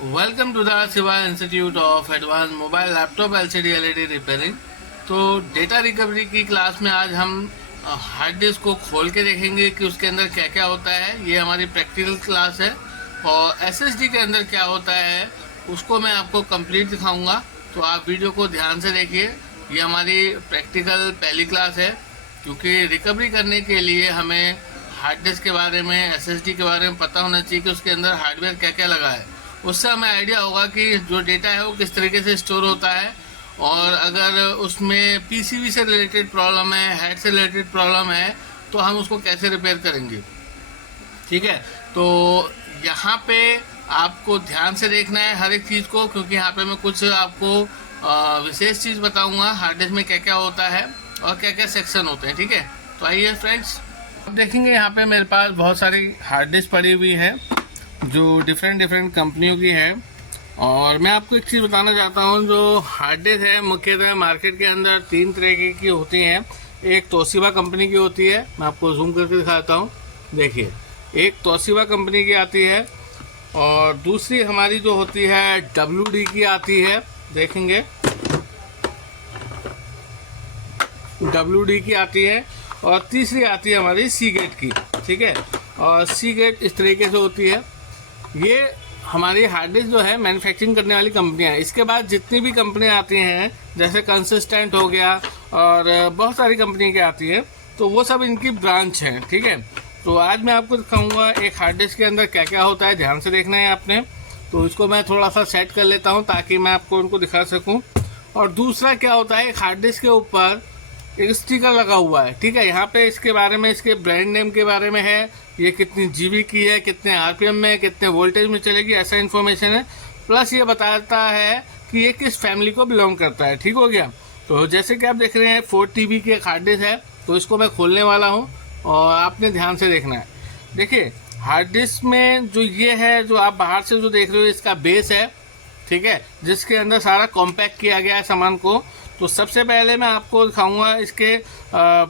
Welcome to the Shiva institute of advance mobile laptop LCD LED repairing. तो data recovery की class में आज हम हार्ड डिस्क को खोल के देखेंगे कि उसके अंदर क्या क्या होता है। ये हमारी प्रैक्टिकल क्लास है और एसएसडी के अंदर क्या होता है उसको मैं आपको कंप्लीट दिखाऊंगा। तो आप वीडियो को ध्यान से देखिए। ये हमारी प्रैक्टिकल पहली क्लास है क्योंकि रिकवरी करने के लिए हमें हार्ड डिस्क के बारे में, एसएसडी के बारे में पता होना चाहिए कि उसके अंदर हार्डवेयर क्या क्या लगा है। उससे हमें आइडिया होगा कि जो डेटा है वो किस तरीके से स्टोर होता है और अगर उसमें पीसीबी से रिलेटेड प्रॉब्लम है, हेड से रिलेटेड प्रॉब्लम है तो हम उसको कैसे रिपेयर करेंगे। ठीक है, तो यहाँ पे आपको ध्यान से देखना है हर एक चीज़ को, क्योंकि यहाँ पे मैं कुछ आपको विशेष चीज़ बताऊँगा हार्ड डिस्क में क्या क्या होता है और क्या क्या सेक्शन होते हैं। ठीक है, तो आइए फ्रेंड्स, अब देखेंगे यहाँ पे मेरे पास बहुत सारी हार्ड डिस्क पड़ी हुई है जो डिफरेंट कंपनियों की है। और मैं आपको एक चीज़ बताना चाहता हूँ, जो हार्ड डिस्क है मुख्यतः मार्केट के अंदर तीन तरीके की होती हैं। एक तोशिबा कंपनी की होती है, मैं आपको जूम करके दिखाता हूँ। देखिए, एक तोशिबा कंपनी की आती है और दूसरी हमारी जो होती है WD की आती है। देखेंगे WD की आती है और तीसरी आती है हमारी सीगेट की। ठीक है, और सीगेट इस तरीके से होती है। ये हमारी हार्ड डिस्क जो है मैन्युफैक्चरिंग करने वाली कंपनियां हैं। इसके बाद जितनी भी कंपनियां आती हैं जैसे कंसिस्टेंट हो गया और बहुत सारी कंपनी की आती है, तो वो सब इनकी ब्रांच हैं। ठीक है, तो आज मैं आपको दिखाऊंगा एक हार्ड डिस्क के अंदर क्या क्या होता है। ध्यान से देखना है आपने। तो इसको मैं थोड़ा सा सेट कर लेता हूँ ताकि मैं आपको उनको दिखा सकूँ। और दूसरा क्या होता है, एक हार्ड डिस्क के ऊपर एक स्टिकर लगा हुआ है। ठीक है, यहाँ पे इसके बारे में, इसके ब्रांड नेम के बारे में है, ये कितनी जीबी की है, कितने आरपीएम में, कितने वोल्टेज में चलेगी, ऐसा इन्फॉर्मेशन है। प्लस ये बताता है कि ये किस फैमिली को बिलोंग करता है। ठीक हो गया। तो जैसे कि आप देख रहे हैं 4 TB की एक हार्ड डिस्क है, तो इसको मैं खोलने वाला हूँ और आपने ध्यान से देखना है। देखिए, हार्ड डिस्क में जो ये है, जो आप बाहर से जो देख रहे हो, इसका बेस है। ठीक है, जिसके अंदर सारा कॉम्पैक्ट किया गया है सामान को। तो सबसे पहले मैं आपको दिखाऊंगा इसके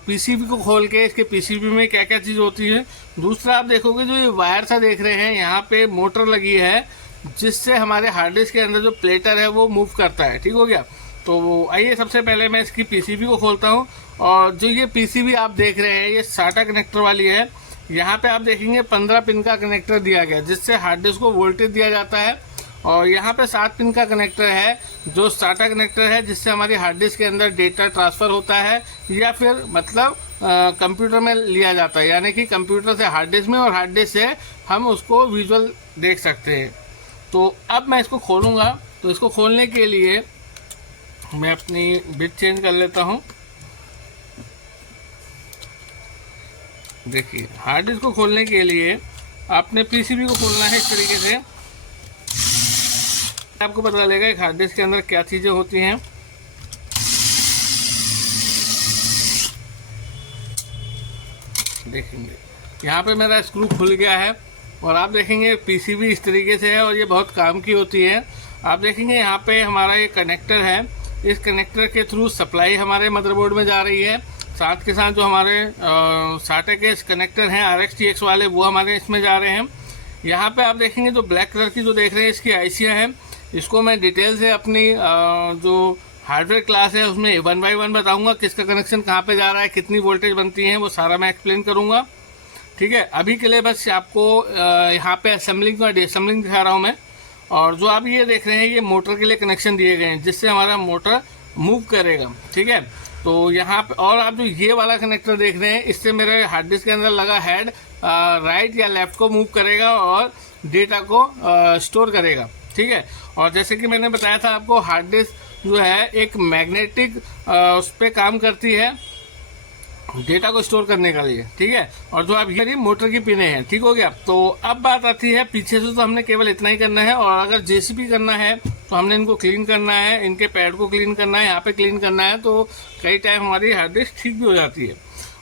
पीसीबी को खोल के, इसके पीसीबी में क्या क्या चीज़ होती है। दूसरा आप देखोगे जो ये वायर सा देख रहे हैं, यहाँ पे मोटर लगी है जिससे हमारे हार्ड डिस्क के अंदर जो प्लेटर है वो मूव करता है। ठीक हो गया। तो आइए सबसे पहले मैं इसकी पीसीबी को खोलता हूँ। और जो ये पीसीबी आप देख रहे हैं ये SATA कनेक्टर वाली है। यहाँ पे आप देखेंगे 15 पिन का कनेक्टर दिया गया जिससे हार्ड डिस्क को वोल्टेज दिया जाता है। और यहाँ पे 7 पिन का कनेक्टर है जो SATA कनेक्टर है, जिससे हमारी हार्ड डिस्क के अंदर डेटा ट्रांसफ़र होता है या फिर मतलब कंप्यूटर में लिया जाता है, यानी कि कंप्यूटर से हार्ड डिस्क में और हार्ड डिस्क से हम उसको विजुअल देख सकते हैं। तो अब मैं इसको खोलूँगा। तो इसको खोलने के लिए मैं अपनी बिट चेंज कर लेता हूँ। देखिए, हार्ड डिस्क को खोलने के लिए आपने पीसीबी को खोलना है इस तरीके से। आपको पता चलेगा एक हार्ड डिस्क के अंदर क्या चीज़ें होती हैं। देखेंगे यहाँ पे मेरा स्क्रू खुल गया है और आप देखेंगे पीसीबी इस तरीके से है और ये बहुत काम की होती है। आप देखेंगे यहाँ पे हमारा ये कनेक्टर है, इस कनेक्टर के थ्रू सप्लाई हमारे मदरबोर्ड में जा रही है। साथ के साथ जो हमारे SATA के कनेक्टर हैं RxTX वाले, वो हमारे इसमें जा रहे हैं। यहाँ पे आप देखेंगे जो ब्लैक कलर की जो देख रहे हैं इसकी आईसियाँ हैं। इसको मैं डिटेल से अपनी जो हार्डवेयर क्लास है उसमें 1 by 1 बताऊंगा, किसका कनेक्शन कहाँ पे जा रहा है, कितनी वोल्टेज बनती है, वो सारा मैं एक्सप्लेन करूंगा। ठीक है, अभी के लिए बस आपको यहाँ पे असेंबलिंग और डिसेंबलिंग दिखा रहा हूँ मैं। और जो आप ये देख रहे हैं ये मोटर के लिए कनेक्शन दिए गए हैं जिससे हमारा मोटर मूव करेगा। ठीक है, तो यहाँ पे और आप जो ये वाला कनेक्टर देख रहे हैं, इससे मेरे हार्ड डिस्क के अंदर लगा हेड राइट या लेफ्ट को मूव करेगा और डेटा को स्टोर करेगा। ठीक है, और जैसे कि मैंने बताया था आपको, हार्ड डिस्क जो है एक मैग्नेटिक उस पर काम करती है डेटा को स्टोर करने के लिए। ठीक है, और जो आप ये मोटर की पिने हैं। ठीक हो गया। तो अब बात आती है पीछे से, तो हमने केवल इतना ही करना है। और अगर जेसीबी करना है तो हमने इनको क्लीन करना है, इनके पैड को क्लीन करना है, यहाँ पे क्लीन करना है, तो कई टाइम हमारी हार्ड डिस्क ठीक भी हो जाती है।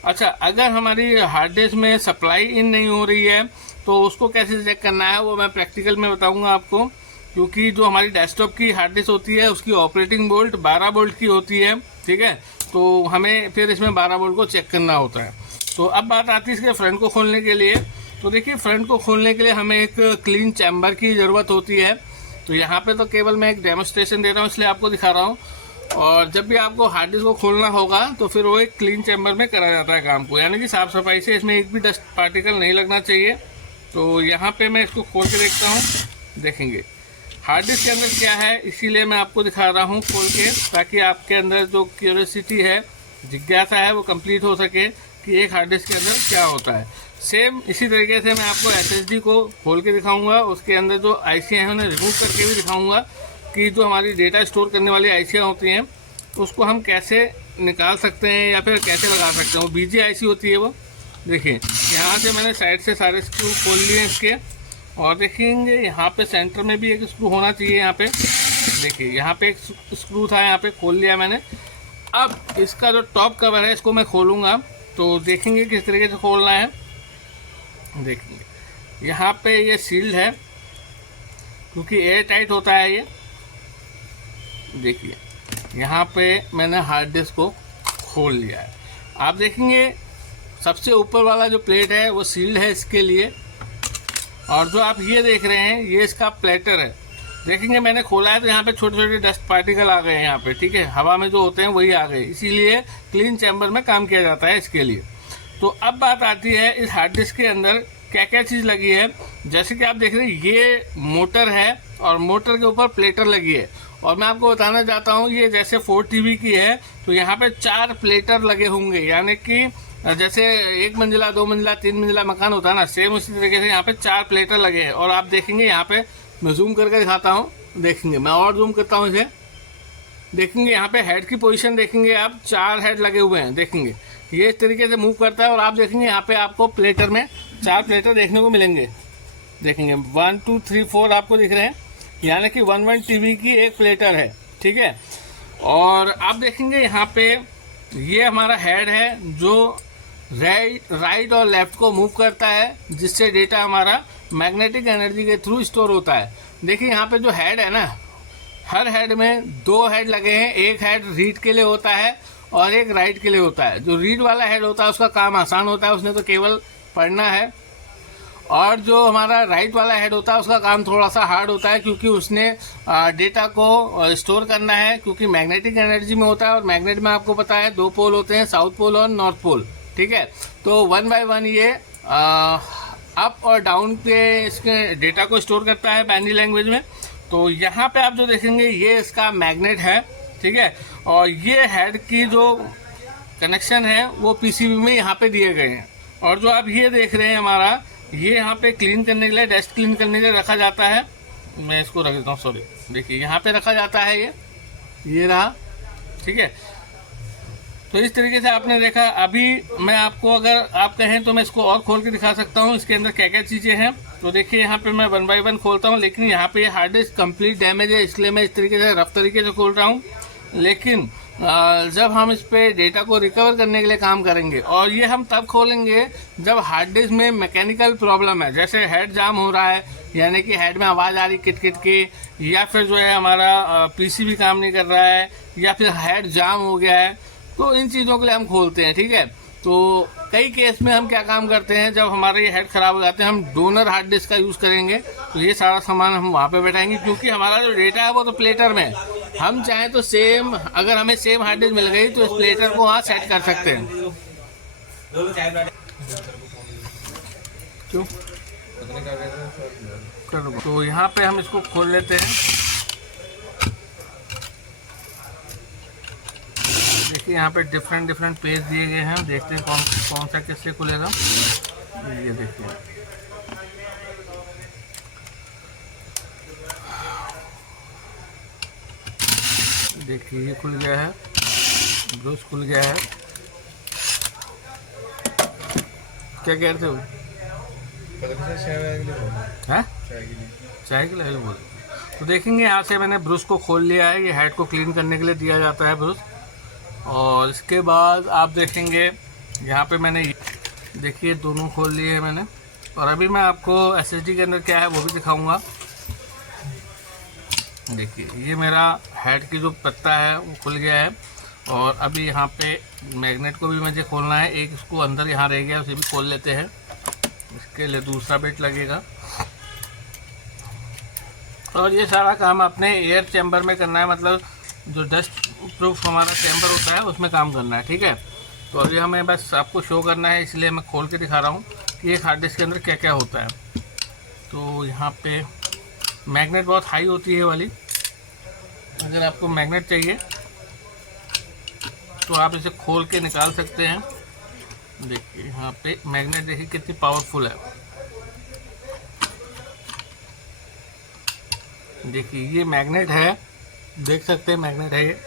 अच्छा, अगर हमारी हार्ड डिस्क में सप्लाई इन नहीं हो रही है तो उसको कैसे चेक करना है वो मैं प्रैक्टिकल में बताऊँगा आपको। क्योंकि जो हमारी डेस्कटॉप की हार्ड डिस्क होती है उसकी ऑपरेटिंग वोल्ट 12 वोल्ट की होती है। ठीक है, तो हमें फिर इसमें 12 वोल्ट को चेक करना होता है। तो अब बात आती है इसके फ्रंट को खोलने के लिए। तो देखिए, फ्रंट को खोलने के लिए हमें एक क्लीन चैम्बर की ज़रूरत होती है। तो यहाँ पे तो केवल मैं एक डेमोस्ट्रेशन दे रहा हूँ, इसलिए आपको दिखा रहा हूँ। और जब भी आपको हार्ड डिस्क को खोलना होगा तो फिर वो एक क्लीन चैम्बर में करा जाता है काम को, यानी कि साफ़ सफाई से, इसमें एक भी डस्ट पार्टिकल नहीं लगना चाहिए। तो यहाँ पे मैं इसको खोल के देखता हूँ, देखेंगे हार्ड डिस्क के अंदर क्या है, इसीलिए मैं आपको दिखा रहा हूँ खोल के, ताकि आपके अंदर जो क्यूरियोसिटी है, जिज्ञासा है, वो कंप्लीट हो सके कि एक हार्ड डिस्क के अंदर क्या होता है। सेम इसी तरीके से मैं आपको SSD को खोल के दिखाऊंगा, उसके अंदर जो आईसी हैं उन्हें रिमूव करके भी दिखाऊंगा कि जो हमारी डेटा स्टोर करने वाली आईसियाँ होती हैं उसको हम कैसे निकाल सकते हैं या फिर कैसे लगा सकते हैं। वो BG IC होती है वो। देखिए यहाँ से मैंने साइड से सारे स्क्रू खोल लिए इसके, और देखेंगे यहाँ पे सेंटर में भी एक स्क्रू होना चाहिए। यहाँ पे देखिए यहाँ पे एक स्क्रू था, यहाँ पे खोल लिया मैंने। अब इसका जो टॉप कवर है इसको मैं खोलूँगा, तो देखेंगे किस तरीके से खोलना है। देखेंगे यहाँ पे ये सील्ड है क्योंकि एयर टाइट होता है ये। देखिए यहाँ पे मैंने हार्ड डिस्क को खोल लिया है। आप देखेंगे सबसे ऊपर वाला जो प्लेट है वो सील्ड है इसके लिए, और जो आप ये देख रहे हैं ये इसका प्लेटर है। देखेंगे मैंने खोला है तो यहाँ पे छोटे छोटे डस्ट पार्टिकल आ गए हैं यहाँ पे, ठीक है, हवा में जो होते हैं वही आ गए, इसीलिए क्लीन चैम्बर में काम किया जाता है इसके लिए। तो अब बात आती है इस हार्ड डिस्क के अंदर क्या क्या चीज़ लगी है। जैसे कि आप देख रहे हैं ये मोटर है और मोटर के ऊपर प्लेटर लगी है, और मैं आपको बताना चाहता हूँ ये जैसे 4 TB की है तो यहाँ पे 4 प्लेटर लगे होंगे, यानी कि जैसे 1 मंजिला 2 मंजिला 3 मंजिला मकान होता है ना, सेम उसी तरीके से यहाँ पे 4 प्लेटर लगे हैं। और आप देखेंगे यहाँ पे मैं जूम करके दिखाता हूँ, देखेंगे मैं और जूम करता हूँ इसे, देखेंगे यहाँ पे हेड की पोजीशन देखेंगे आप, 4 हेड लगे हुए हैं। देखेंगे ये इस तरीके से मूव करता है, और आप देखेंगे यहाँ पे आपको प्लेटर में 4 प्लेटर देखने को मिलेंगे। देखेंगे 1 2 3 4 आपको दिख रहे हैं, यानी कि 1 TB की एक प्लेटर है, ठीक है। और आप देखेंगे यहाँ पे ये हमारा हेड है जो राइट और लेफ्ट को मूव करता है, जिससे डेटा हमारा मैग्नेटिक एनर्जी के थ्रू स्टोर होता है। देखिए यहाँ पे जो हेड है ना, हर हेड में 2 हेड लगे हैं, एक हेड रीड के लिए होता है और एक राइट के लिए होता है। जो रीड वाला हेड होता है उसका काम आसान होता है, उसने तो केवल पढ़ना है, और जो हमारा राइट वाला हेड होता है उसका काम थोड़ा सा हार्ड होता है, क्योंकि उसने डेटा को स्टोर करना है, क्योंकि मैग्नेटिक एनर्जी में होता है। और मैग्नेट में आपको पता है 2 पोल होते हैं, साउथ पोल और नॉर्थ पोल, ठीक है। तो 1 बाय 1 ये अप और डाउन पे इसके डेटा को स्टोर करता है बाइनरी लैंग्वेज में। तो यहाँ पे आप जो देखेंगे ये इसका मैग्नेट है, ठीक है, और ये हेड की जो कनेक्शन है वो PCB में यहाँ पे दिए गए हैं। और जो आप ये देख रहे हैं हमारा, ये यहाँ पे क्लीन करने के लिए, डस्ट क्लीन करने के लिए रखा जाता है। मैं इसको रख देता हूँ, सॉरी, देखिए यहाँ पे रखा जाता है, ये रहा, ठीक है। तो इस तरीके से आपने देखा। अभी मैं आपको, अगर आप कहें तो मैं इसको और खोल के दिखा सकता हूँ इसके अंदर क्या क्या चीज़ें हैं। तो देखिए यहाँ पे मैं 1 बाय 1 खोलता हूँ, लेकिन यहाँ पे हार्ड डिस्क कंप्लीट डैमेज है, इसलिए मैं इस तरीके से रफ तरीके से खोल रहा हूँ। लेकिन जब हम इस पे डेटा को रिकवर करने के लिए काम करेंगे, और ये हम तब खोलेंगे जब हार्ड डिस्क में मैकेनिकल प्रॉब्लम है, जैसे हेड जाम हो रहा है, यानी कि हेड में आवाज़ आ रही किट किट की, या फिर जो है हमारा PCB काम नहीं कर रहा है, या फिर हेड जाम हो गया है, तो इन चीज़ों के लिए हम खोलते हैं, ठीक है। तो कई केस में हम क्या काम करते हैं, जब हमारे ये हेड ख़राब हो जाते हैं, हम डोनर हार्ड डिस्क का यूज़ करेंगे। तो ये सारा सामान हम वहाँ पे बैठाएंगे, क्योंकि हमारा जो डेटा है वो तो प्लेटर में है। हम चाहें तो सेम, अगर हमें सेम हार्ड डिस्क मिल गई तो इस प्लेटर को वहाँ सेट कर सकते हैं। क्यों? तो यहाँ पे हम इसको खोल लेते हैं। देखिए यहाँ पे डिफरेंट पेज दिए गए हैं, देखते हैं कौन सा किससे खुलेगा। ये देखिए, देखिए ये खुल गया है, ब्रश खुल गया है। क्या कह रहे थे वो? चाय के लिए बोल। तो देखेंगे यहाँ से मैंने ब्रश को खोल लिया है, ये हेड को क्लीन करने के लिए दिया जाता है ब्रश। और इसके बाद आप देखेंगे यहाँ पे मैंने, देखिए दोनों खोल लिए हैं मैंने। और अभी मैं आपको SSD के अंदर क्या है वो भी दिखाऊंगा। देखिए ये मेरा हेड की जो पत्ता है वो खुल गया है, और अभी यहाँ पे मैग्नेट को भी मुझे खोलना है। एक इसको अंदर यहाँ रह गया, उसे भी खोल लेते हैं। इसके लिए दूसरा बेट लगेगा। और ये सारा काम अपने एयर चैम्बर में करना है, मतलब जो डस्ट प्रूफ हमारा चैम्बर होता है उसमें काम करना है, ठीक है। तो अभी हमें बस आपको शो करना है, इसलिए मैं खोल के दिखा रहा हूँ कि एक हार्ड डिस्क के अंदर क्या क्या होता है। तो यहाँ पे मैग्नेट बहुत हाई होती है वाली, अगर आपको मैग्नेट चाहिए तो आप इसे खोल के निकाल सकते हैं। देखिए यहाँ पे मैग्नेट देखिए कितनी पावरफुल है। देखिए ये मैग्नेट है, देख सकते हैं मैग्नेट है ये।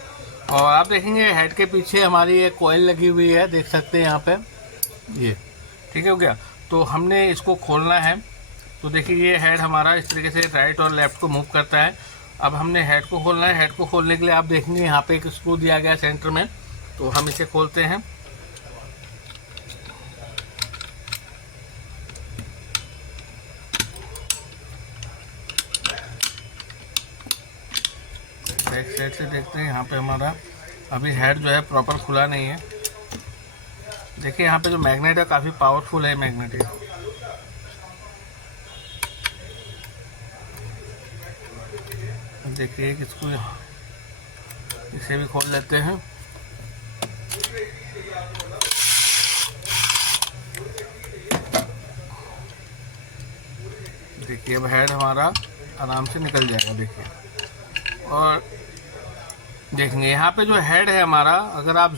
और आप देखेंगे हेड के पीछे हमारी एक कॉइल लगी हुई है, देख सकते हैं यहाँ पे ये, ठीक है हो गया। तो हमने इसको खोलना है। तो देखिए ये हेड हमारा इस तरीके से राइट और लेफ्ट को मूव करता है। अब हमने हेड को खोलना है। हेड को खोलने के लिए आप देखेंगे यहाँ पे एक स्क्रू दिया गया है सेंटर में, तो हम इसे खोलते हैं। बैक साइड से देखते हैं, यहाँ पे हमारा अभी हेड जो है प्रॉपर खुला नहीं है। देखिए यहाँ पे जो मैग्नेट है काफ़ी पावरफुल है मैग्नेट है। देखिए इसको इसे भी खोल लेते हैं। देखिए अब हेड हमारा आराम से निकल जाएगा। देखिए और देखेंगे यहाँ पे जो हेड है हमारा, अगर आप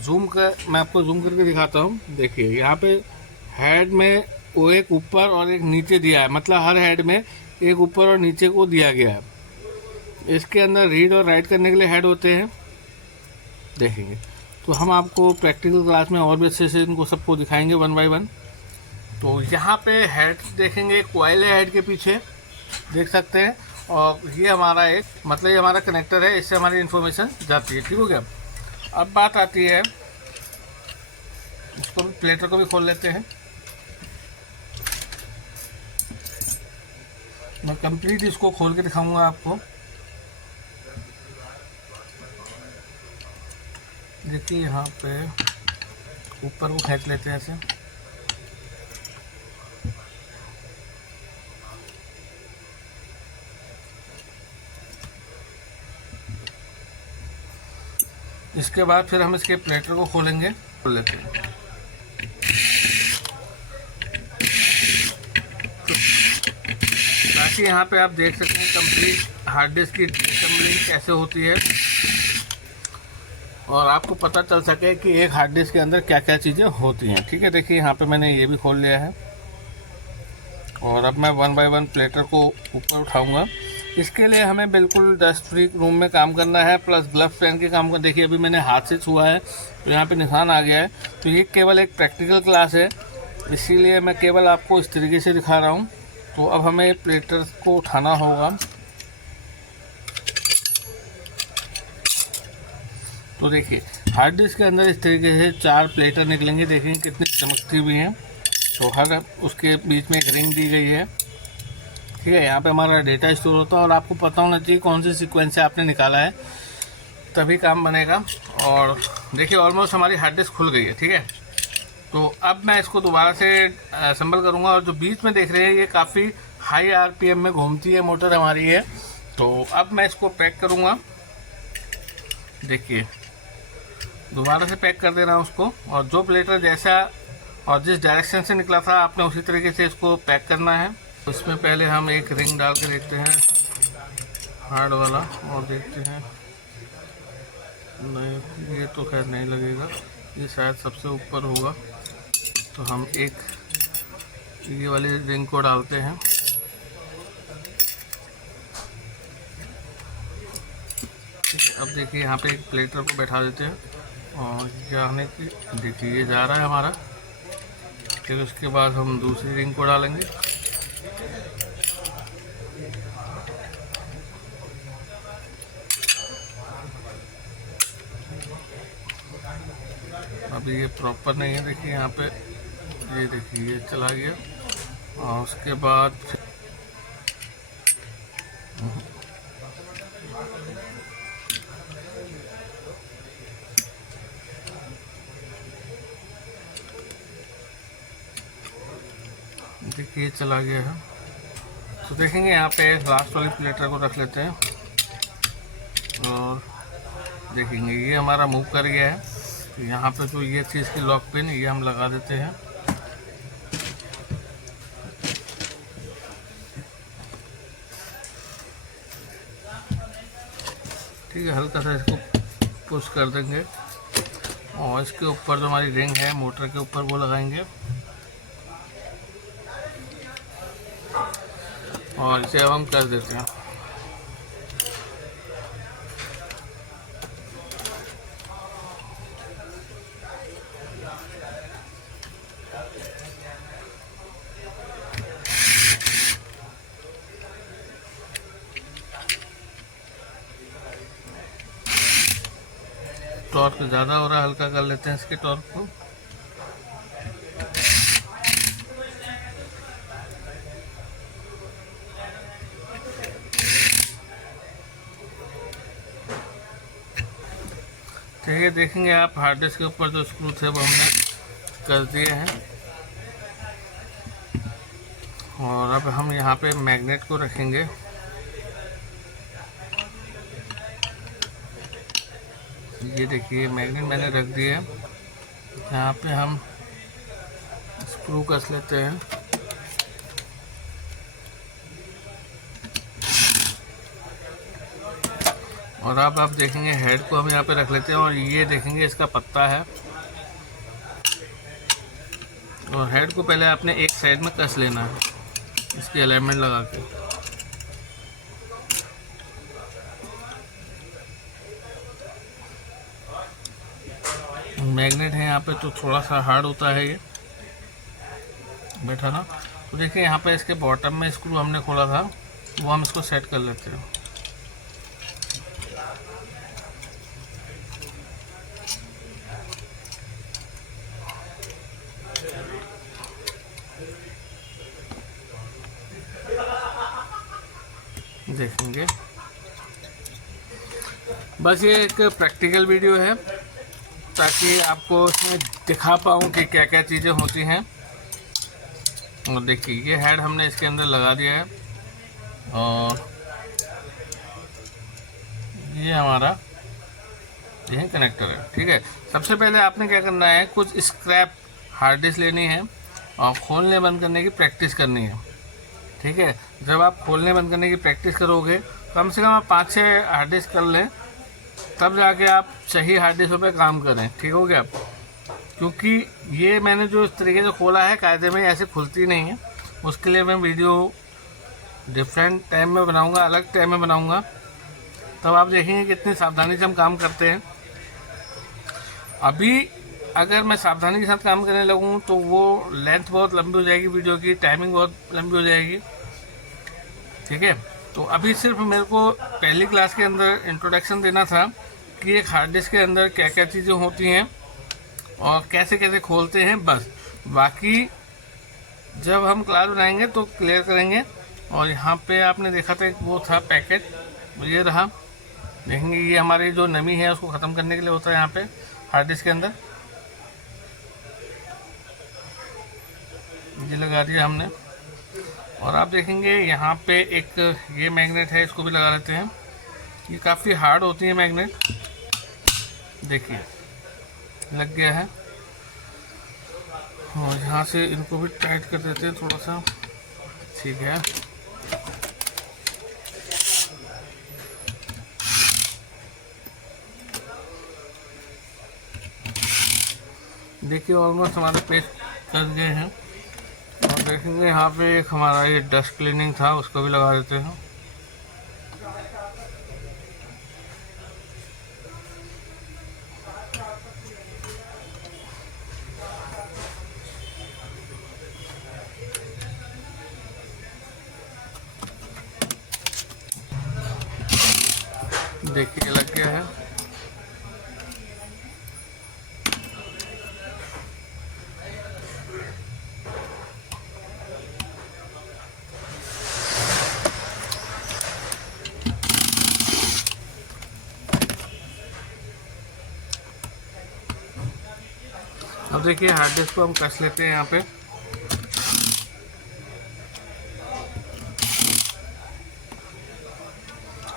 मैं आपको जूम करके दिखाता हूँ। देखिए यहाँ पे हेड में वो एक ऊपर और एक नीचे दिया है, मतलब हर हेड में एक ऊपर और नीचे को दिया गया है। इसके अंदर रीड और राइट करने के लिए हेड होते हैं, देखेंगे। तो हम आपको प्रैक्टिकल क्लास में और भी अच्छे से इनको सबको दिखाएंगे वन बाय वन। तो यहाँ पे हेड देखेंगे, कॉइल है हेड के पीछे, देख सकते हैं। और ये हमारा एक, मतलब ये हमारा कनेक्टर है, इससे हमारी इन्फॉर्मेशन जाती है, ठीक हो गया। अब बात आती है, इसको भी प्लेटर को भी खोल लेते हैं। मैं कंप्लीट इसको खोल के दिखाऊंगा आपको। देखिए यहाँ पे ऊपर को खींच लेते हैं ऐसे। इसके बाद फिर हम इसके प्लेटर को खोलेंगे, खोल लेते हैं। ताकि यहाँ पे आप देख सकते हैं कंप्लीट हार्ड डिस्क की असेंबलिंग कैसे होती है और आपको पता चल सके कि एक हार्ड डिस्क के अंदर क्या क्या चीज़ें होती हैं, ठीक है। देखिए यहाँ पे मैंने ये भी खोल लिया है और अब मैं वन बाय वन प्लेटर को ऊपर उठाऊंगा। इसके लिए हमें बिल्कुल डस्ट फ्री रूम में काम करना है, प्लस ग्लव्स पहन के काम करना। देखिए अभी मैंने हाथ से छुआ है तो यहाँ पे निशान आ गया है। तो ये केवल एक प्रैक्टिकल क्लास है, इसीलिए मैं केवल आपको इस तरीके से दिखा रहा हूँ। तो अब हमें प्लेटर को उठाना होगा। तो देखिए हार्ड डिस्क के अंदर इस तरीके से 4 प्लेटर निकलेंगे, देखेंगे कितनी चमकती हुई हैं। तो हर उसके बीच में एक रिंग दी गई है, ठीक है। यहाँ पे हमारा डेटा स्टोर होता है और आपको पता होना चाहिए कौन सी सीक्वेंस से आपने निकाला है, तभी काम बनेगा। और देखिए ऑलमोस्ट हमारी हार्ड डिस्क खुल गई है, ठीक है। तो अब मैं इसको दोबारा से असेंबल करूँगा। और जो बीच में देख रहे हैं ये काफ़ी हाई आरपीएम में घूमती है मोटर हमारी है। तो अब मैं इसको पैक करूँगा। देखिए दोबारा से पैक कर दे रहा हूँ उसको। और जो प्लेटर जैसा और जिस डायरेक्शन से निकला था आपने उसी तरीके से इसको पैक करना है। इसमें पहले हम एक रिंग डाल के देखते हैं हार्ड वाला, और देखते हैं नहीं, ये तो खैर नहीं लगेगा, ये शायद सबसे ऊपर होगा। तो हम एक ये वाली रिंग को डालते हैं। अब देखिए यहाँ पे एक प्लेटर को बैठा देते हैं और जाने की, देखिए ये जा रहा है हमारा। फिर उसके बाद हम दूसरी रिंग को डालेंगे। अभी ये प्रॉपर नहीं है, देखिए यहाँ पे, ये देखिए ये चला गया। और उसके बाद देखिए चला गया है। तो देखेंगे यहाँ पे लास्ट वाली प्लेटर को रख लेते हैं और देखेंगे ये हमारा मूव कर गया है। तो यहाँ पे जो ये थी इसकी लॉक पिन, ये हम लगा देते हैं। ठीक है, हल्का सा इसको पुश कर देंगे और इसके ऊपर जो हमारी रिंग है मोटर के ऊपर वो लगाएंगे और इसे अब हम कर देते हैं। टॉर्क ज़्यादा हो रहा है, हल्का कर लेते हैं इसके टॉर्क को। ठीक है, देखेंगे आप हार्ड डिस्क के ऊपर जो स्क्रू थे वो हमने कर दिए हैं और अब हम यहाँ पे मैग्नेट को रखेंगे। ये देखिए मैग्नेट मैंने रख दिए है। यहाँ पे हम स्क्रू कस लेते हैं और अब आप देखेंगे हेड को हम यहाँ पे रख लेते हैं और ये देखेंगे इसका पत्ता है और हेड को पहले आपने एक साइड में कस लेना है इसकी अलाइनमेंट लगा के। मैग्नेट है यहाँ पे तो थोड़ा सा हार्ड होता है ये बैठा ना। तो देखिए यहाँ पे इसके बॉटम में स्क्रू हमने खोला था वो हम इसको सेट कर लेते हैं। देखेंगे बस ये एक प्रैक्टिकल वीडियो है ताकि आपको इसमें दिखा पाऊँ कि क्या क्या चीज़ें होती हैं। और देखिए ये हेड हमने इसके अंदर लगा दिया है और ये हमारा यही कनेक्टर है। ठीक है, सबसे पहले आपने क्या करना है, कुछ स्क्रैप हार्ड डिस्क लेनी है और खोलने बंद करने की प्रैक्टिस करनी है। ठीक है, जब आप खोलने बंद करने की प्रैक्टिस करोगे कम से कम आप 5-6 हार्ड डिस्क कर लें तब जाके आप सही हार्ड डिस्क पे काम करें। ठीक हो गया, क्योंकि ये मैंने जो इस तरीके से खोला है कायदे में ऐसे खुलती नहीं है। उसके लिए मैं वीडियो डिफरेंट टाइम में बनाऊंगा, अलग टाइम में बनाऊंगा, तब आप देखेंगे कितनी सावधानी से हम काम करते हैं। अभी अगर मैं सावधानी के साथ काम करने लगूँ तो वो लेंथ बहुत लंबी हो जाएगी वीडियो की, टाइमिंग बहुत लंबी हो जाएगी। ठीक है, तो अभी सिर्फ मेरे को पहली क्लास के अंदर इंट्रोडक्शन देना था कि एक हार्ड डिस्क के अंदर क्या क्या चीज़ें होती हैं और कैसे कैसे खोलते हैं, बस। बाकी जब हम क्लास बनाएंगे तो क्लियर करेंगे। और यहाँ पे आपने देखा था एक वो था पैकेट, ये रहा, देखेंगे ये हमारी जो नमी है उसको ख़त्म करने के लिए होता है यहाँ पे हार्ड डिस्क के अंदर। ये लगा दिया हमने और आप देखेंगे यहाँ पे एक ये मैग्नेट है, इसको भी लगा लेते हैं। ये काफ़ी हार्ड होती है मैग्नेट, देखिए लग गया है। और यहाँ से इनको भी टाइट कर देते हैं थोड़ा सा। ठीक है, देखिए ऑलमोस्ट हमारे पेज कस गए हैं। और देखेंगे यहाँ पे एक हमारा ये डस्ट क्लीनिंग था, उसको भी लगा देते हैं। देखिए लग गया है। अब देखिए हार्ड डिस्क को हम कस लेते हैं यहाँ पे।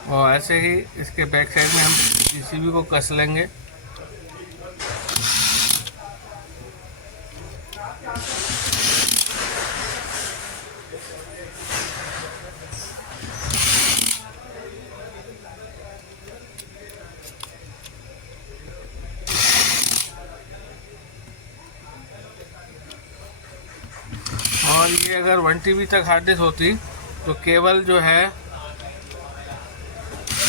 और ऐसे ही इसके बैक साइड में हम पीसीबी को कस लेंगे। और ये अगर 1 TB तक हार्ड डिस्क होती तो केवल जो है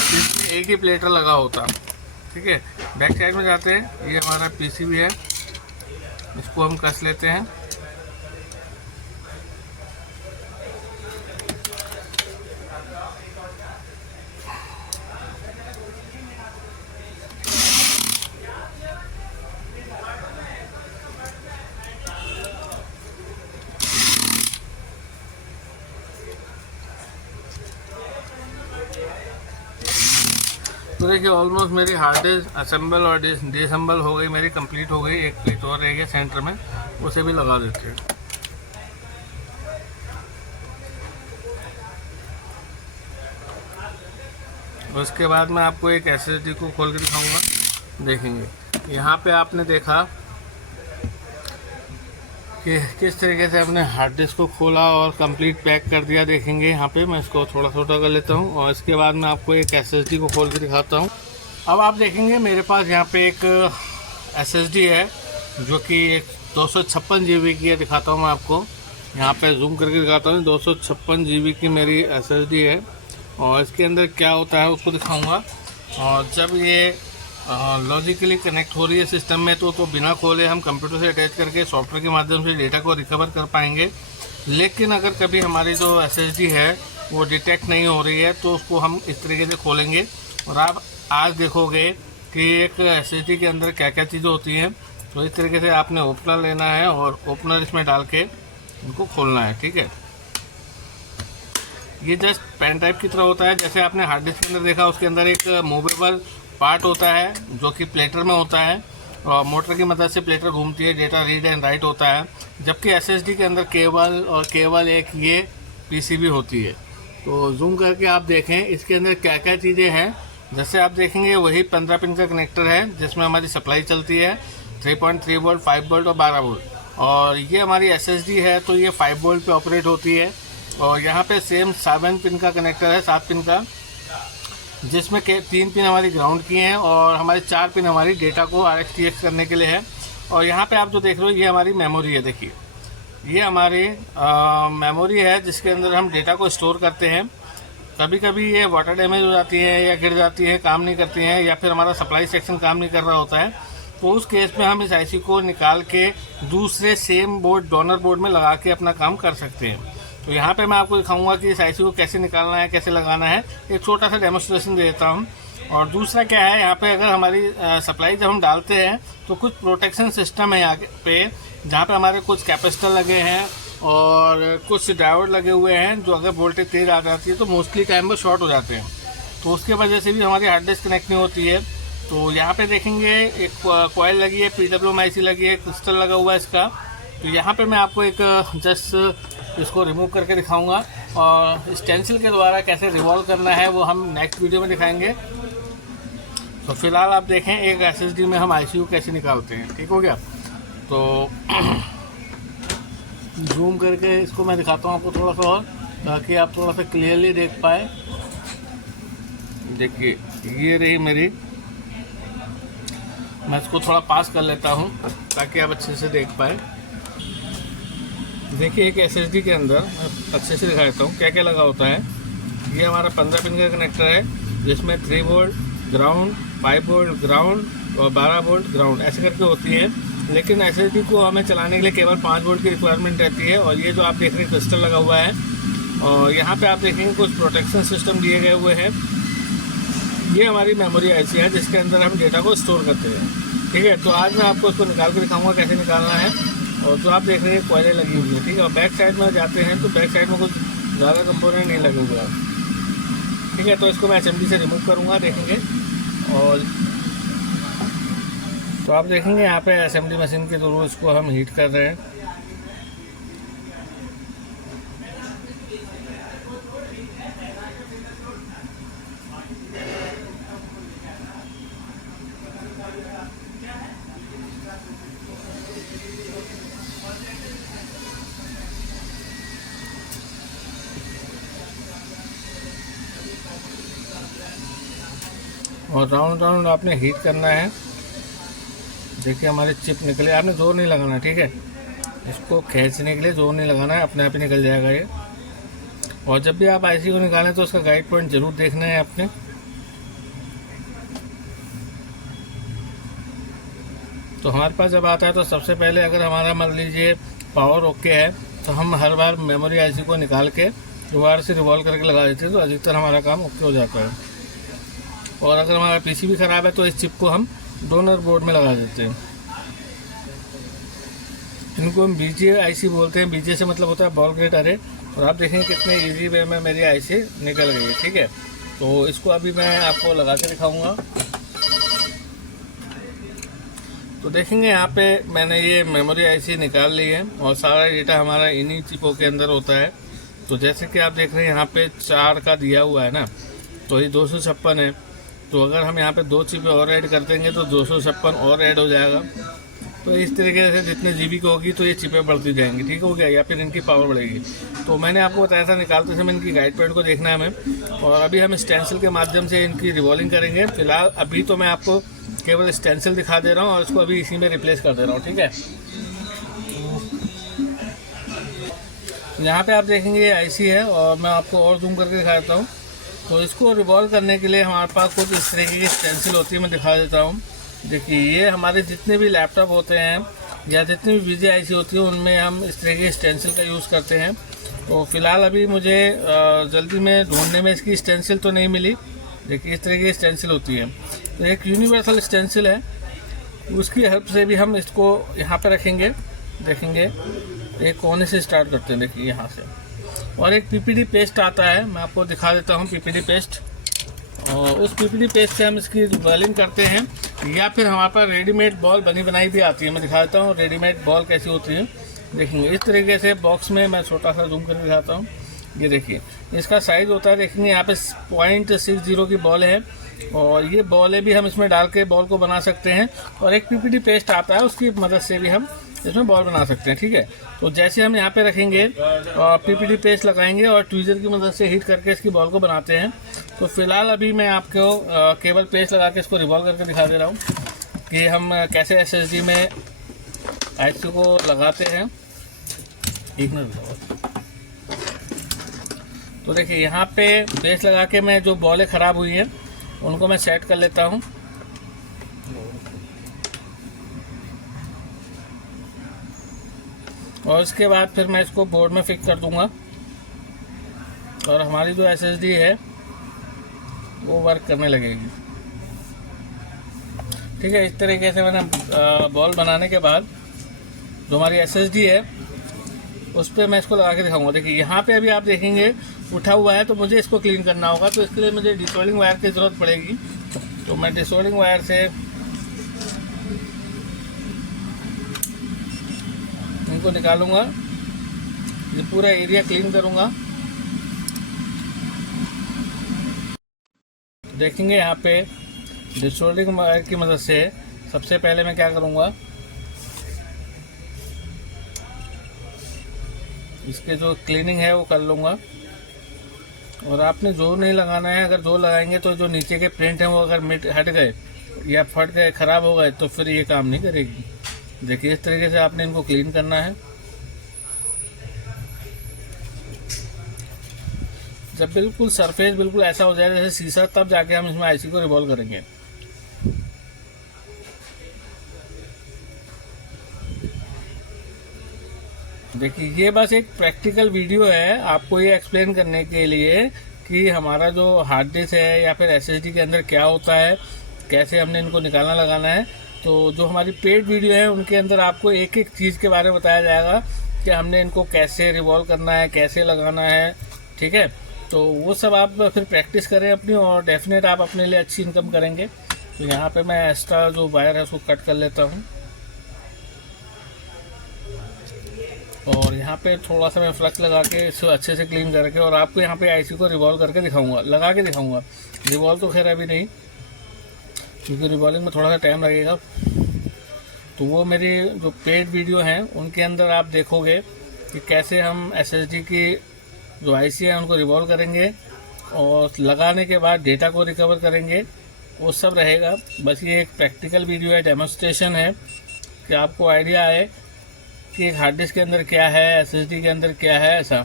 इसमें एक ही प्लेटर लगा होता। ठीक है, बैक साइड में जाते हैं, ये हमारा पीसीबी है, इसको हम कस लेते हैं। तो देखिए ऑलमोस्ट मेरी हार्ड डिस्क असेंबल और डिसअसेंबल हो गई, मेरी कंप्लीट हो गई। एक प्लेट और रह गया सेंटर में, उसे भी लगा देते हैं। उसके बाद मैं आपको एक एसएसडी को खोल के दिखाऊंगा। देखेंगे यहाँ पे आपने देखा कि किस तरीके से अपने हार्ड डिस्क को खोला और कंप्लीट पैक कर दिया। देखेंगे यहाँ पे मैं इसको थोड़ा छोटा कर लेता हूँ और इसके बाद मैं आपको एक एसएसडी को खोल के दिखाता हूँ। अब आप देखेंगे मेरे पास यहाँ पे एक एसएसडी है जो कि 256 GB की है। दिखाता हूँ मैं आपको, यहाँ पे जूम करके दिखाता हूँ। 256 GB की मेरी एसएसडी है और इसके अंदर क्या होता है उसको दिखाऊँगा। और जब ये लॉजिकली कनेक्ट हो रही है सिस्टम में तो बिना खोले हम कंप्यूटर से अटैच करके सॉफ्टवेयर के माध्यम से डेटा को रिकवर कर पाएंगे। लेकिन अगर कभी हमारी जो एसएसडी है वो डिटेक्ट नहीं हो रही है तो उसको हम इस तरीके से खोलेंगे। और आप आज देखोगे कि एक एसएसडी के अंदर क्या क्या चीज़ें होती हैं। तो इस तरीके से आपने ओपनर लेना है और ओपनर इसमें डाल के इनको खोलना है। ठीक है, ये जस्ट पेन टाइप की तरह होता है। जैसे आपने हार्ड डिस्क के अंदर देखा, उसके अंदर एक मूवेबल पार्ट होता है जो कि प्लेटर में होता है और मोटर की मदद से प्लेटर घूमती है, डेटा रीड एंड राइट होता है। जबकि एसएसडी के अंदर केवल एक ये पीसीबी होती है। तो जूम करके आप देखें इसके अंदर क्या क्या चीज़ें हैं। जैसे आप देखेंगे वही 15 पिन का कनेक्टर है जिसमें हमारी सप्लाई चलती है 3.3 वोल्ट, 5 वोल्ट और 12 वोल्ट। और ये हमारी एसएसडी है तो ये 5 वोल्ट पे ऑपरेट होती है। और यहाँ पे सेम 7 पिन का कनेक्टर है, 7 पिन का, जिसमें के 3 पिन हमारी ग्राउंड की हैं और हमारी 4 पिन हमारी डेटा को RxTx करने के लिए है। और यहाँ पे आप जो देख रहे हो ये हमारी मेमोरी है। देखिए ये हमारी मेमोरी है जिसके अंदर हम डेटा को स्टोर करते हैं। कभी कभी ये वाटर डैमेज हो जाती है या गिर जाती है, काम नहीं करती हैं, या फिर हमारा सप्लाई सेक्शन काम नहीं कर रहा होता है, तो उस केस में हम इस आईसी को निकाल के दूसरे सेम बोर्ड, डोनर बोर्ड में लगा के अपना काम कर सकते हैं। तो यहाँ पे मैं आपको दिखाऊंगा कि इस आईसी को कैसे निकालना है, कैसे लगाना है। एक छोटा सा डेमोस्ट्रेशन दे देता हूँ। और दूसरा क्या है, यहाँ पे अगर हमारी सप्लाई जब हम डालते हैं तो कुछ प्रोटेक्शन सिस्टम है यहाँ पे, जहाँ पे हमारे कुछ कैपेसिटर लगे हैं और कुछ डायोड लगे हुए हैं जो अगर वोल्टेज तेज आ जाती है तो मोस्टली टाइम पर शॉर्ट हो जाते हैं। तो उसके वजह से भी हमारी हार्ड डिस्क कनेक्ट नहीं होती है। तो यहाँ पे देखेंगे एक कॉइल लगी है, PWM IC लगी है, क्रिस्टल लगा हुआ है इसका। तो यहाँ पे मैं आपको एक जस्ट इसको रिमूव करके दिखाऊंगा और स्टेंसिल के द्वारा कैसे रिवॉल्व करना है वो हम नेक्स्ट वीडियो में दिखाएंगे। तो फिलहाल आप देखें एक एसएसडी में हम आईसीयू कैसे निकालते हैं। ठीक हो गया, तो जूम करके इसको मैं दिखाता हूँ आपको थोड़ा सा और, ताकि आप थोड़ा सा क्लियरली देख पाए। देखिए ये रही मेरी, मैं इसको थोड़ा पास कर लेता हूँ ताकि आप अच्छे से देख पाए। देखिए एक एसएसडी के अंदर अच्छे से दिखा देता हूँ क्या क्या लगा होता है। ये हमारा 15 पिन का कनेक्टर है जिसमें 3 वोल्ट ग्राउंड, 5 वोल्ट ग्राउंड और 12 वोल्ट ग्राउंड ऐसे करके होती है। लेकिन एसएसडी को हमें चलाने के लिए केवल 5 वोल्ट की रिक्वायरमेंट रहती है। और ये जो आप देख रहे हैं क्रिस्टल लगा हुआ है और यहाँ पे आप देखेंगे कुछ प्रोटेक्शन सिस्टम दिए गए हुए हैं। ये हमारी मेमोरी आईसी है जिसके अंदर हम डेटा को स्टोर करते हैं। ठीक है, तो आज मैं आपको इसको निकाल के दिखाऊंगा कैसे निकालना है। और जो आप देख रहे हैं कॉइलें लगी हुई है। ठीक है, और बैक साइड में जाते हैं तो बैक साइड में कुछ ज़्यादा कंपोनेंट नहीं लगे हुए हैं। ठीक है, तो इसको मैं असेंबली से रिमूव करूँगा, देखेंगे। और तो आप देखेंगे यहाँ पे असेंबली मशीन के थ्रू इसको हम हीट कर रहे हैं। और राउंड राउंड आपने हीट करना है। देखिए हमारे चिप निकले, आपने जोर नहीं लगाना, ठीक है। इसको खींचने के लिए जोर नहीं लगाना है, अपने आप ही निकल जाएगा ये। और जब भी आप आईसी को निकालें तो उसका गाइड पॉइंट ज़रूर देखना है आपने। तो हमारे पास जब आता है तो सबसे पहले अगर हमारा मान लीजिए पावर ओके है तो हम हर बार मेमोरी आईसी को निकाल के दोबारा से रिवॉल्व करके लगा देते हैं, तो अधिकतर हमारा काम ओके हो जाता है। और अगर हमारा पीसी भी ख़राब है तो इस चिप को हम डोनर बोर्ड में लगा देते हैं। इनको हम बीजे आईसी बोलते हैं। बीजे से मतलब होता है बॉल ग्रेड अरे। और आप देखेंगे कितने इजी वे में मेरी आईसी निकल गई है, ठीक है। तो इसको अभी मैं आपको लगा के दिखाऊंगा। तो देखेंगे यहाँ पे मैंने ये मेमोरी आईसी निकाल ली है और सारा डेटा हमारा इन्हीं चिपों के अंदर होता है। तो जैसे कि आप देख रहे हैं यहाँ पे 4 का दिया हुआ है ना, तो ये 256 है। तो अगर हम यहाँ पे 2 चिपें और ऐड कर देंगे तो 256 और ऐड हो जाएगा। तो इस तरीके से जितने जीबी की होगी तो ये चिपें बढ़ती जाएंगी, ठीक हो गया, या फिर इनकी पावर बढ़ेगी। तो मैंने आपको बताया था निकालते समय इनकी गाइड पॉइंट को देखना है हमें। और अभी हम स्टेंसिल के माध्यम से इनकी रिवॉल्विंग करेंगे। फिलहाल अभी तो मैं आपको केवल स्टेंसिल दिखा दे रहा हूँ और इसको अभी इसी में रिप्लेस कर दे रहा हूँ, ठीक है। यहाँ पे आप देखेंगे ये आईसी है और मैं आपको और जूम करके दिखा देता हूँ। तो इसको रिवॉल्व करने के लिए हमारे पास कुछ इस तरीके की स्टेंसिल होती है, मैं दिखा देता हूँ। देखिए ये हमारे जितने भी लैपटॉप होते हैं या जितनी भी बीजे आईसी होती है उनमें हम इस तरीके की स्टेंसिल का यूज़ करते हैं। तो फिलहाल अभी मुझे जल्दी में ढूंढने में इसकी स्टेंसिल तो नहीं मिली। देखिए इस तरीके की स्टेंसिल होती है। तो एक यूनिवर्सल स्टेंसिल है, उसकी हेल्प से भी हम इसको यहाँ पे रखेंगे। देखेंगे एक कोने से स्टार्ट करते हैं, देखिए यहाँ से। और एक पीपीडी पेस्ट आता है, मैं आपको दिखा देता हूँ पीपीडी पेस्ट। और उस पीपीडी पेस्ट से हम इसकी बॉलिंग करते हैं, या फिर हमारे पास रेडीमेड बॉल बनी बनाई भी आती है। मैं दिखा देता हूँ रेडीमेड बॉल कैसी होती है। देखेंगे इस तरीके से बॉक्स में, मैं छोटा सा जूम करके दिखाता हूँ। ये देखिए इसका साइज़ होता है, देखेंगे यहाँ पे 0.60 की बॉल है। और ये बॉलें भी हम इसमें डाल के बॉल को बना सकते हैं। और एक पीपीडी पेस्ट आता है, उसकी मदद से भी हम इसमें बॉल बना सकते हैं, ठीक है। तो जैसे हम यहाँ पे रखेंगे और पीपीडी पेस्ट लगाएंगे और ट्वीज़र की मदद से हीट करके इसकी बॉल को बनाते हैं। तो फिलहाल अभी मैं आपको केबल पेस्ट लगा के इसको रिवॉल्व करके दिखा दे रहा हूँ कि हम कैसे एसएसडी में आईसी को लगाते हैं। एक मिनट। तो देखिए यहाँ पे पेस्ट लगा के मैं जो बॉलें ख़राब हुई हैं उनको मैं सेट कर लेता हूँ। और इसके बाद फिर मैं इसको बोर्ड में फिक्स कर दूंगा और हमारी जो एसएसडी है वो वर्क करने लगेगी, ठीक है। इस तरीके से मैंने बॉल बनाने के बाद जो हमारी एसएसडी है उस पर मैं इसको लगा के दिखाऊंगा। देखिए यहाँ पे अभी आप देखेंगे उठा हुआ है, तो मुझे इसको क्लीन करना होगा। तो इसके लिए मुझे डिसोल्डिंग वायर की ज़रूरत पड़ेगी। तो मैं डिसोल्डिंग वायर से इनको निकालूंगा, ये पूरा एरिया क्लीन करूंगा। देखेंगे यहाँ पे डिसोल्डिंग वायर की मदद से सबसे पहले मैं क्या करूंगा, इसके जो क्लीनिंग है वो कर लूँगा। और आपने जोर नहीं लगाना है, अगर जोर लगाएंगे तो जो नीचे के प्रिंट हैं वो अगर मिट हट गए या फट गए, ख़राब हो गए, तो फिर ये काम नहीं करेगी। देखिए इस तरीके से आपने इनको क्लीन करना है। जब बिल्कुल सरफेस बिल्कुल ऐसा हो जाए जैसे शीशा, तब जाके हम इसमें आईसी को रिवॉल्व करेंगे। देखिए ये बस एक प्रैक्टिकल वीडियो है आपको ये एक्सप्लेन करने के लिए कि हमारा जो हार्ड डिस्क है या फिर एसएसडी के अंदर क्या होता है, कैसे हमने इनको निकालना लगाना है। तो जो हमारी पेड वीडियो है उनके अंदर आपको एक एक चीज़ के बारे में बताया जाएगा कि हमने इनको कैसे रिवॉल्व करना है, कैसे लगाना है, ठीक है। तो वो सब आप फिर प्रैक्टिस करें अपनी, और डेफिनेट आप अपने लिए अच्छी इनकम करेंगे। तो यहाँ पे मैं एक्स्ट्रा जो वायर है उसको कट कर लेता हूँ और यहाँ पे थोड़ा सा मैं फ्लक्स लगा के इसको अच्छे से क्लीन करके, और आपको यहाँ पे आईसी को रिवॉल्व करके दिखाऊंगा, लगा के दिखाऊंगा। रिवॉल्व तो खैर अभी नहीं, क्योंकि रिवॉल्विंग में थोड़ा सा टाइम लगेगा। तो वो मेरी जो पेड वीडियो हैं उनके अंदर आप देखोगे कि कैसे हम एसएसडी की जो आईसी है उनको रिवॉल्व करेंगे और लगाने के बाद डेटा को रिकवर करेंगे वो सब रहेगा। बस ये एक प्रैक्टिकल वीडियो है, डेमोन्स्ट्रेशन है कि आपको आइडिया आए कि एक हार्ड डिस्क के अंदर क्या है, एसएसडी के अंदर क्या है। ऐसा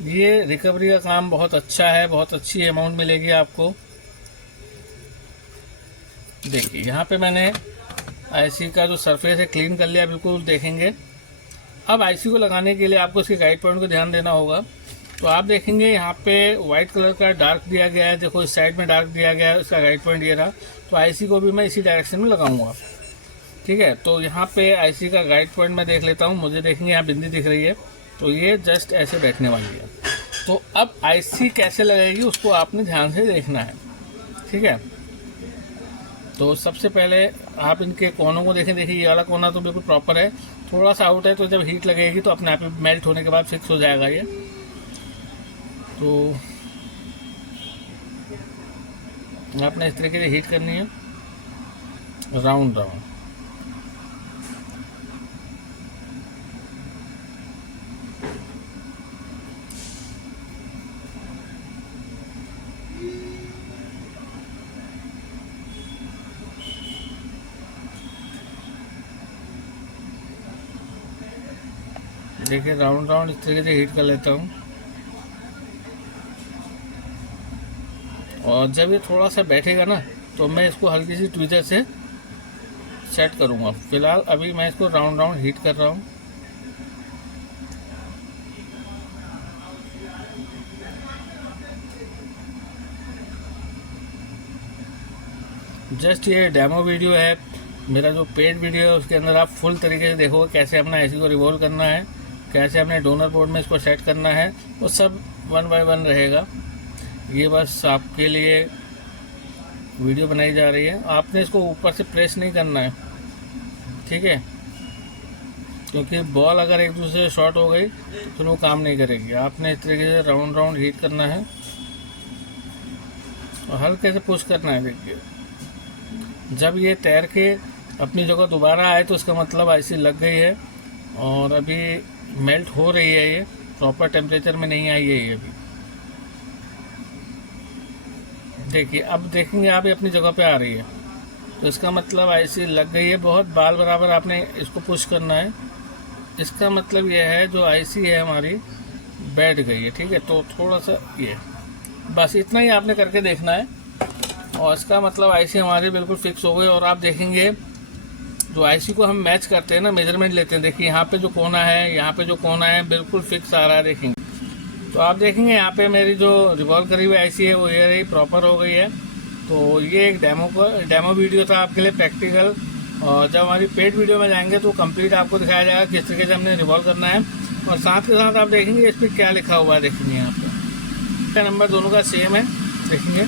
ये रिकवरी का काम बहुत अच्छा है, बहुत अच्छी अमाउंट मिलेगी आपको। देखिए यहाँ पे मैंने आईसी का जो सरफेस है क्लीन कर लिया, बिल्कुल देखेंगे। अब आईसी को लगाने के लिए आपको इसके गाइड पॉइंट को ध्यान देना होगा। तो आप देखेंगे यहाँ पे वाइट कलर का डार्क दिया गया है, देखो इस साइड में डार्क दिया गया है, इसका गाइड पॉइंट ये रहा। तो आईसी को भी मैं इसी डायरेक्शन में लगाऊंगा, ठीक है। तो यहाँ पे आईसी का गाइड पॉइंट मैं देख लेता हूँ। मुझे देखेंगे यहाँ बिंदी दिख रही है, तो ये जस्ट ऐसे बैठने वाली है। तो अब आईसी कैसे लगेगी उसको आपने ध्यान से देखना है, ठीक है। तो सबसे पहले आप इनके कोनों को देखें। देखिए ये वाला कोना तो बिल्कुल प्रॉपर है, थोड़ा सा आउट है, तो जब हीट लगेगी तो अपने आप ही मेल्ट होने के बाद फिक्स हो जाएगा ये। तो आपने इस तरीके से हीट करनी है, राउंड राउंड। देखिए राउंड राउंड इस तरीके से हीट कर लेता हूँ। और जब ये थोड़ा सा बैठेगा ना तो मैं इसको हल्की सी ट्विजर से सेट करूँगा। फिलहाल अभी मैं इसको राउंड राउंड हीट कर रहा हूँ। जस्ट ये डेमो वीडियो है, मेरा जो पेड वीडियो है उसके अंदर आप फुल तरीके से देखोगे कैसे अपना आईसी को रिवॉल्व करना है, कैसे अपने डोनर बोर्ड में इसको सेट करना है, वो सब 1 बाय 1 रहेगा। ये बस आपके लिए वीडियो बनाई जा रही है। आपने इसको ऊपर से प्रेस नहीं करना है, ठीक है, क्योंकि बॉल अगर एक दूसरे से शॉर्ट हो गई तो फिर वो काम नहीं करेगी। आपने इस तरीके से राउंड राउंड हीट करना है और हल्के से पुश करना है। देखिए जब ये तैर के अपनी जगह दोबारा आए तो इसका मतलब आईसी लग गई है और अभी मेल्ट हो रही है। ये प्रॉपर टेम्परेचर में नहीं आई है ये अभी। देखिए अब देखेंगे आप ये अपनी जगह पे आ रही है, तो इसका मतलब आईसी लग गई है। बहुत बाल बराबर आपने इसको पुश करना है। इसका मतलब यह है जो आईसी है हमारी बैठ गई है, ठीक है। तो थोड़ा सा ये बस इतना ही आपने करके देखना है और इसका मतलब आईसी हमारी बिल्कुल फिक्स हो गई। और आप देखेंगे जो आईसी को हम मैच करते हैं ना, मेजरमेंट लेते हैं, देखिए यहाँ पे जो कोना है, यहाँ पे जो कोना है बिल्कुल फिक्स आ रहा है। देखेंगे तो आप देखेंगे यहाँ पे मेरी जो रिवॉल्व करी हुई आईसी है वो ये रही, प्रॉपर हो गई है। तो ये एक डेमो वीडियो था आपके लिए, प्रैक्टिकल। और जब हमारी पेड वीडियो में जाएंगे तो कंप्लीट आपको दिखाया जाएगा किस तरीके से हमने रिवॉल्व करना है। और साथ के साथ आप देखेंगे इस पर क्या लिखा हुआ है। देखेंगे यहाँ पर नंबर दोनों का सेम है, देखेंगे।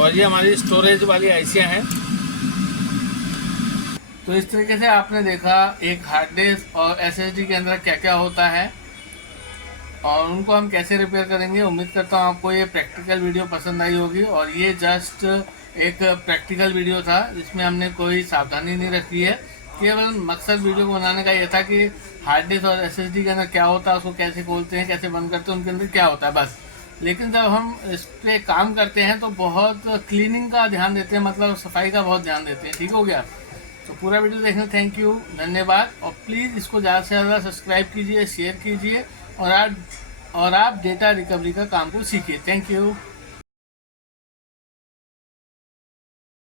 और ये हमारी स्टोरेज वाली आईसियाँ हैं। तो इस तरीके से आपने देखा एक हार्ड डिस्क और एसएसडी के अंदर क्या क्या होता है और उनको हम कैसे रिपेयर करेंगे। उम्मीद करता हूँ आपको ये प्रैक्टिकल वीडियो पसंद आई होगी। और ये जस्ट एक प्रैक्टिकल वीडियो था जिसमें हमने कोई सावधानी नहीं रखी है। केवल मकसद वीडियो को बनाने का ये था कि हार्ड डिस्क और एसएसडी के अंदर क्या होता है, उसको कैसे खोलते हैं, कैसे बंद करते हैं, उनके अंदर क्या होता है, बस। लेकिन जब हम इस पर काम करते हैं तो बहुत क्लीनिंग का ध्यान देते हैं, मतलब सफाई का बहुत ध्यान देते हैं। ठीक हो गया। तो पूरा वीडियो देखने थैंक यू, धन्यवाद। और प्लीज़ इसको ज़्यादा से ज़्यादा सब्सक्राइब कीजिए, शेयर कीजिए और आप डेटा रिकवरी का काम को सीखिए। Thank you.